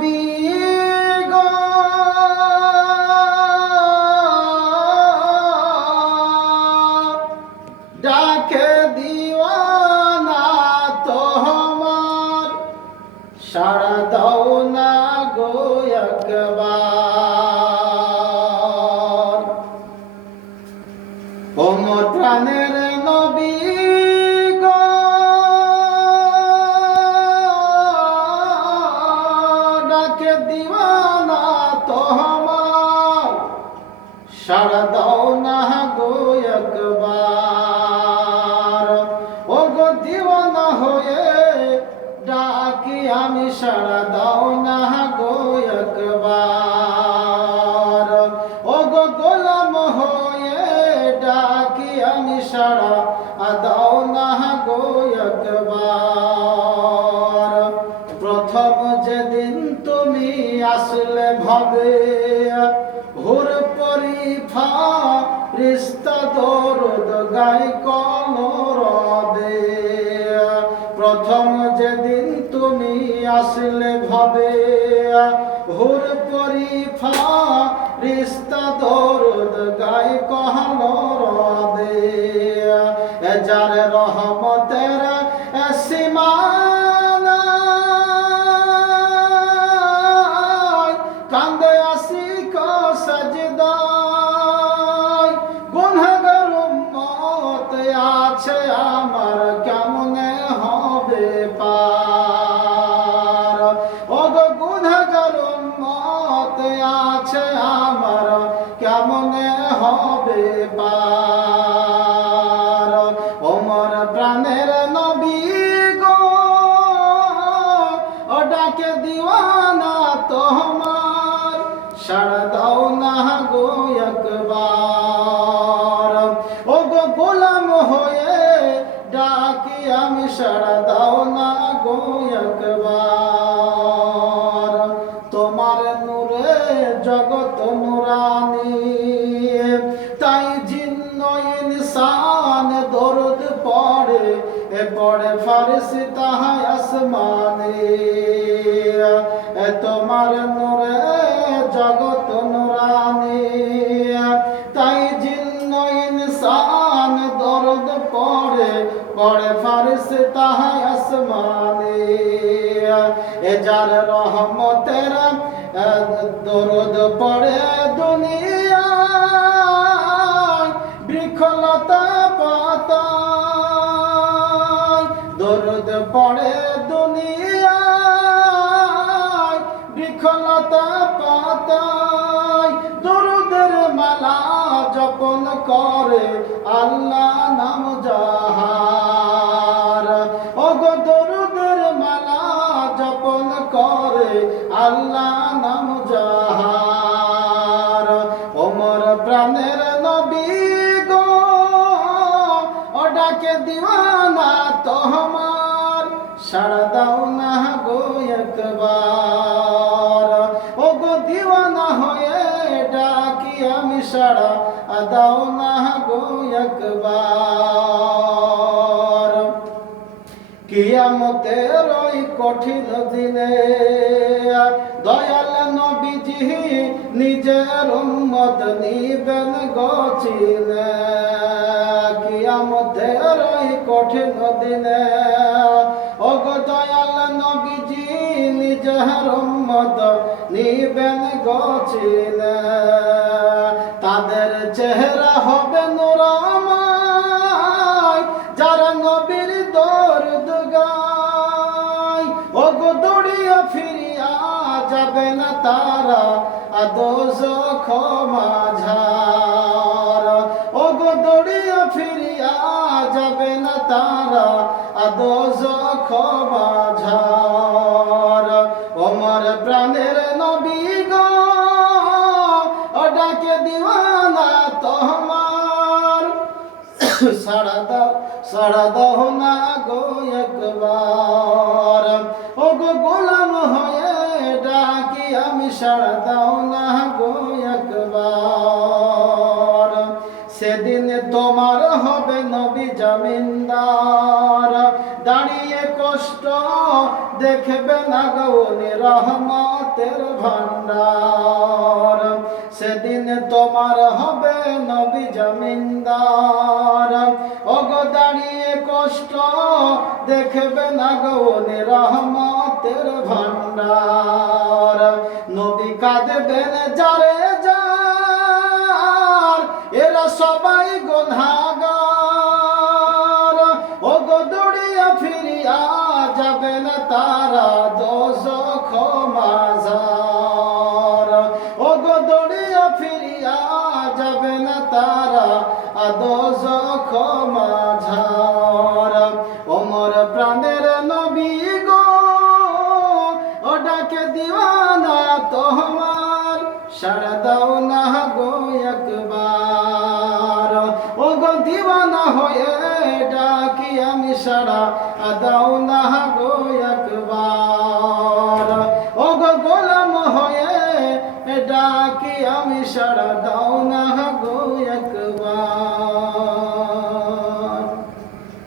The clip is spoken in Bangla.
নবী গো ডাকে দিওয়ানা তোমার সাড়া দাও না গো একবার ওমর প্রাণের নবী গো ডাকে দিওয়ানা তোমার সাড়া দাও না গো একবার ও গো দিওয়ানা হয়ে ডাকি আমি সাড়া দাও না গো একবার ও গো গোলাম হয়ে ডাকি আমি সাড়া দাও না গো একবার প্রথম যেদিন তুমি আসলে ভাবে হুর পরিফা রিস্তা দরদ গাই কলরবে প্রথম যেদিন তুমি আসলে ভাবে হুর পরিফা রিস্তা দরদ গাই কলরবে যার রহমতের সীমা কান্দে আশিক সাজদায় গুনাহগার উম্মত আছে আমার কেমনে হবে পার ও গো গুনাহগার উম্মত আছে আমার কেমনে হবে পার ওমর প্রাণের নবী গো ও ডাকে দিওয়ানা তোমার সাড়া দাও না গো একবার ও গো গোলাম হয়ে ডাকি আমি সাড়া দাও না গো একবার তোমার নূরে জগৎ নুরানি তাই জিন্ন ইনসান দরদ পড়ে পড়ে ফারশতা আসমানে তোমার নূরে জগৎ নুরানি তাই জিন্ন ইনসান দরদ পড়ে পড়ে ফারশতা আসমানে যার রহমতের দরদ পড়ে দুনিয়ায় বৃক্ষলতা পাতায় দরদ পড়ে দুনিয়ায় বৃক্ষলতা পাতায় দরুদের মালা জপন করে আল্লাহ নাম যাহার ও গো দরুদের মালা জপন করে আল্লাহ নাম যাহার ওমর প্রাণের নবী গো ও ডাকে দিওয়ানা তোমার সাড়া দাও না গো একবার ও গো দিওয়ানা হয়ে ডাকি আমি সাড়া দাও না গো একবার কিয়ামতের ওই কঠিন দিনে দয়াল নবীজি নিজের উম্মত নিবেন গচিনে কিয়ামতের ওই কঠিন দিনে ও গো দয়াল নবীজি নিজের উম্মত নিবেন গচিনে তাদের চেহারা হবে নূরময় যারা নবীর দরদ গায় ও গো দৌড়িয়া ফিরিয়া যাবে না তারা দোজখ মাঝার ও গো দৌড়িয়া ফিরিয়া যাবে না তারা দোজখ মাঝার ওমর প্রাণের নবী গো ও ডাকে দিওয়ানা তোমার সাড়া দাও না গো একবার ও গো গোলাম হয়ে ডাকি আমি সাড়া দাও না গো একবার সেদিন তোমার হবে নবী জামিনদার দাঁড়িয়ে কষ্ট দেখবে না গো রহমত রহমতের ভান্ডার। সেদিন তোমার হবে নবী জমিনদার, ওগো দাঁড়িয়ে কষ্ট দেখবে না গো রহমতের ভান্ডার। নবী কাঁদবেন যারে যার, এরা সবাই গুনাহগার, ওগো দৌড়িয়া ফিরিয়া যাবে না তারা দোজখ মাঝার, ওগো দৌড়িয়া ফিরিয়া যাবে না তারা দোজখ মাঝার। ওমর প্রাণের নবী গো, ও ডাকে দিওয়ানা তোমার, সাড়া দাও না গো একবার। ও গো দিওয়ানা হয়ে ডাকি আমি, সাড়া দাও না গো একবার। ও গো গোলাম হয়ে ডাকি আমি, সাড়া দাও না